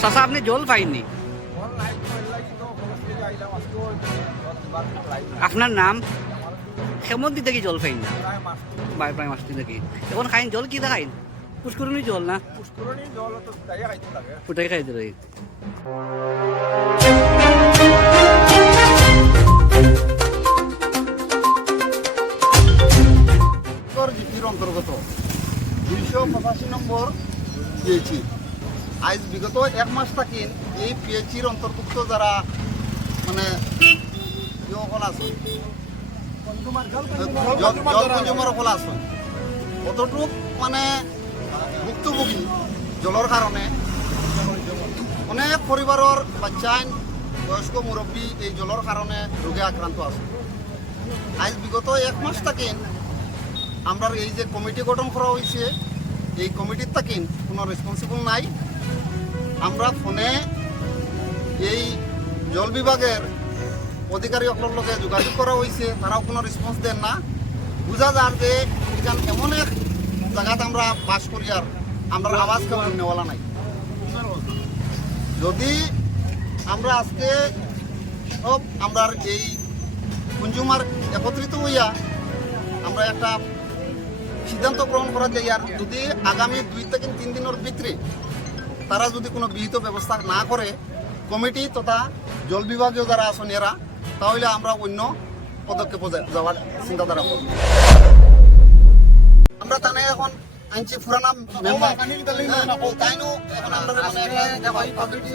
চাষা আপনি জল পাইনি আপনার নাম? হেমন্তি থেকে জল পাইন বাই প্রায় মাস্তি থেকে এখন খাইন জল কি খাইন পুষ্করণী জল না? পুষ্করণী জল ওটাই খাইতে লাগে। ওটাই খাইতে লাগে। অন্তর্গত। দুইশো পঁচাশি নম্বর পিএইচি আজ বিগত এক মাস থাকি এই পিএইচির অন্তর্ভুক্ত যারা মানে ইসকল আছে। জল কনজিউমার সকল আছে। অতটুক মানে ভুক্তভোগী জলের কারণে অনেক পরিবারের বাচ্চাইন বয়স্ক মুরব্বী এই জলের কারণে রোগে আক্রান্ত আছে। আজ বিগত এক মাস থাকেন আমরা এই যে কমিটি গঠন করা হয়েছে, এই কমিটির থাকেন কোনো রেসপন্সিবল নাই। আমরা ফোনে এই জল বিভাগের অধিকারী সকলের লগে যোগাযোগ করা হয়েছে, তারাও কোনো রেসপন্স দেন না। বোঝা যার যে এখান এমন এক জায়গাতে আমরা বাস করি আর আমরা আওয়াজ কেউ নেওয়ালা নাই। যদি আমরা আজকে সব আমরা এই কনজিউমার একত্রিত হইয়া আমরা একটা সিদ্ধান্ত গ্রহণ করা যায় আর যদি আগামী দুই থেকে তিন দিনের ভিতরে তারা যদি কোনো বিহিত ব্যবস্থা না করে কমিটি তথা জল বিভাগীয় যারা আছেন এরা তাহলে আমরা অন্য পদক্ষেপ যাওয়ার চিন্তাধারা করব। আমরা তানে এখন আনছি পুরানা মেম্বার। তাইনো এখন আমরা মানে কমিটি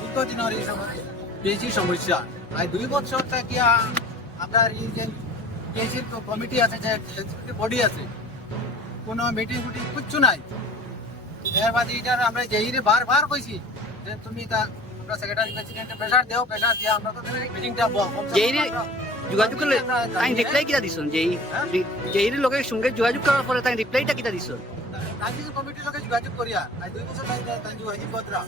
দীর্ঘদিনের এই বেশি সমস্যা। আর দুই বছর থাকিয়া আপনার এই যে কমিটি আছে যে বডি আছে কোনো মিটিং ফুটিং কিচ্ছু নাই। এর বাদে এটার আমরা যেইরে বারবার কইছি যে তুমি তা আমরা সেক্রেটারি প্রেসিডেন্টে প্রেসার দেও প্রেসার দিয়ে আমরা তো মিটিংটা যেইরে যোগাযোগ করলে তাই রিপ্লাই কিটা দিছন? যেই যেইরে লোকের সঙ্গে যোগাযোগ করার পরে তাই রিপ্লাইটা কিটা দিছন? আজ যে কমিটির সঙ্গে যোগাযোগ করিয়া আজ দুই বছর তাই তাই যোগাযোগ করা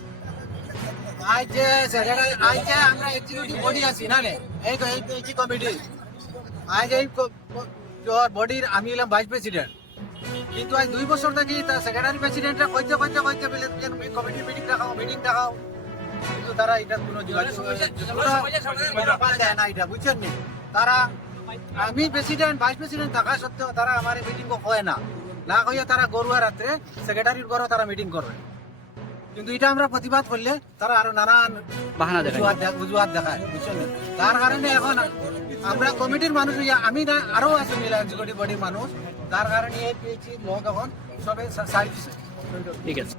আজ যে সেক্রেটারি আজ যে আমরা এক্সিকিউটিভ বডি আছি না রে এই এই এই কমিটি। আজ এই বডির আমি হলাম ভাইস প্রেসিডেন্ট কিন্তু আজ দুই বছর থেকে তার সেক্রেটারি প্রেসিডেন্টরা কইতে কইতে কইতে বলে কমিটি মিটিং দেখাও মিটিং দেখাও। কিন্তু তারা এটা কোনো যোগাযোগ দেয় না। এটা বুঝছেন নি? তারা আমি প্রেসিডেন্ট ভাইস প্রেসিডেন্ট থাকা সত্ত্বেও তারা আমার মিটিং কয় না। না কইয়া তারা গরুয়া রাত্রে সেক্রেটারির ঘরে তারা মিটিং করবে। কিন্তু এটা আমরা প্রতিবাদ করলে তারা আরও নানান বাহানা দেখায়। অজুহাত দেখ- অজুহাত দেখায় বুঝছেন নি? তার কারণে এখন আমরা কমিটির মানুষ আমি না আরও আছে মিলা এক্সিকিউটিভ বডির মানুষ। তার কারণে পেয়েছি এখন সবে সাইড ঠিক আছে।